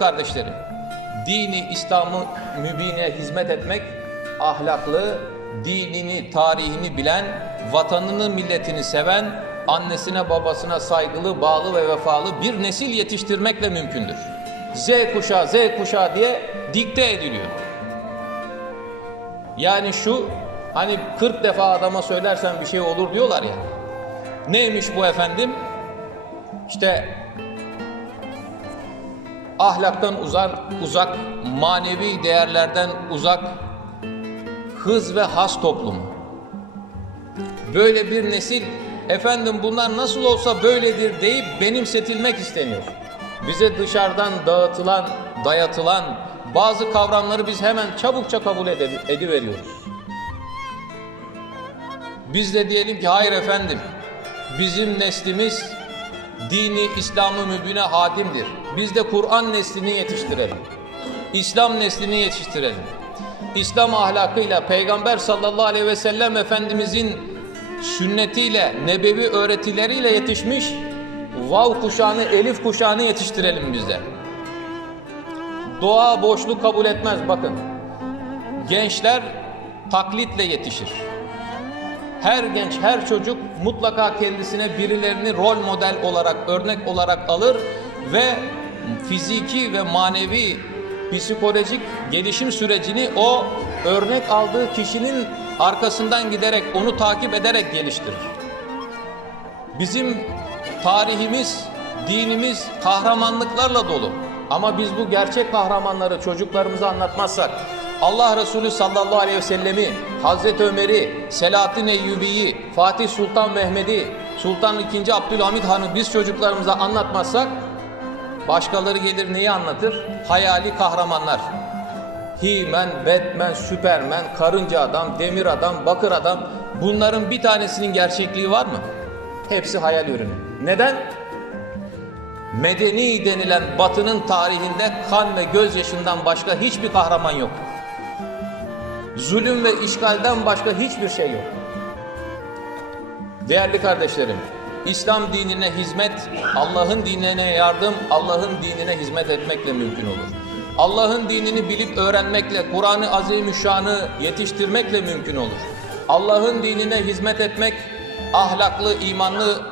Kardeşlerim, dini İslam'ı mübine hizmet etmek, ahlaklı, dinini, tarihini bilen, vatanını, milletini seven, annesine, babasına saygılı, bağlı ve vefalı bir nesil yetiştirmekle mümkündür. Z kuşağı, Z kuşağı diye dikte ediliyor. Yani şu, hani 40 defa adama söylersen bir şey olur diyorlar ya. Neymiş bu efendim? İşte ahlaktan uzak, uzak, manevi değerlerden uzak, hız ve has toplumu. Böyle bir nesil, efendim bunlar nasıl olsa böyledir deyip benimsetilmek isteniyor. Bize dışarıdan dağıtılan, dayatılan bazı kavramları biz hemen çabukça kabul ediveriyoruz. Biz de diyelim ki hayır efendim, bizim neslimiz dini İslam'ı mübine hadimdir. Biz de Kur'an neslini yetiştirelim. İslam neslini yetiştirelim. İslam ahlakıyla Peygamber sallallahu aleyhi ve sellem Efendimizin sünnetiyle, nebevi öğretileriyle yetişmiş vav kuşağını, elif kuşağını yetiştirelim biz de. Doğa boşluk kabul etmez bakın. Gençler taklitle yetişir. Her genç, her çocuk mutlaka kendisine birilerini rol model olarak, örnek olarak alır ve fiziki ve manevi psikolojik gelişim sürecini o örnek aldığı kişinin arkasından giderek, onu takip ederek geliştirir. Bizim tarihimiz, dinimiz kahramanlıklarla dolu. Ama biz bu gerçek kahramanları çocuklarımıza anlatmazsak, Allah Resulü sallallahu aleyhi ve sellemi, Hazreti Ömer'i, Selahattin Eyyubi'yi, Fatih Sultan Mehmet'i, Sultan II. Abdülhamid Han'ı biz çocuklarımıza anlatmazsak, başkaları gelir neyi anlatır? Hayali kahramanlar. He-Man, Batman, Superman, Karınca Adam, Demir Adam, Bakır Adam bunların bir tanesinin gerçekliği var mı? Hepsi hayal ürünü. Neden? Medeni denilen batının tarihinde kan ve gözyaşından başka hiçbir kahraman yok. Zulüm ve işgalden başka hiçbir şey yok. Değerli kardeşlerim, İslam dinine hizmet, Allah'ın dinine yardım, Allah'ın dinine hizmet etmekle mümkün olur. Allah'ın dinini bilip öğrenmekle, Kur'an-ı Azimüşşan'ı yetiştirmekle mümkün olur. Allah'ın dinine hizmet etmek, ahlaklı, imanlı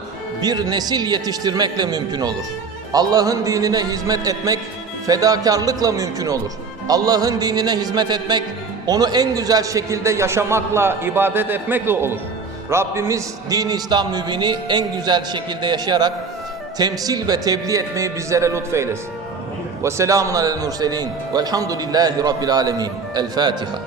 bir nesil yetiştirmekle mümkün olur. Allah'ın dinine hizmet etmek, fedakarlıkla mümkün olur. Allah'ın dinine hizmet etmek, onu en güzel şekilde yaşamakla, ibadet etmekle olur. Rabbimiz din İslam mübini en güzel şekilde yaşayarak temsil ve tebliğ etmeyi bizlere lütfeylesin. Ve selamun alel murselin velhamdülillahi rabbil alemin. El Fatiha.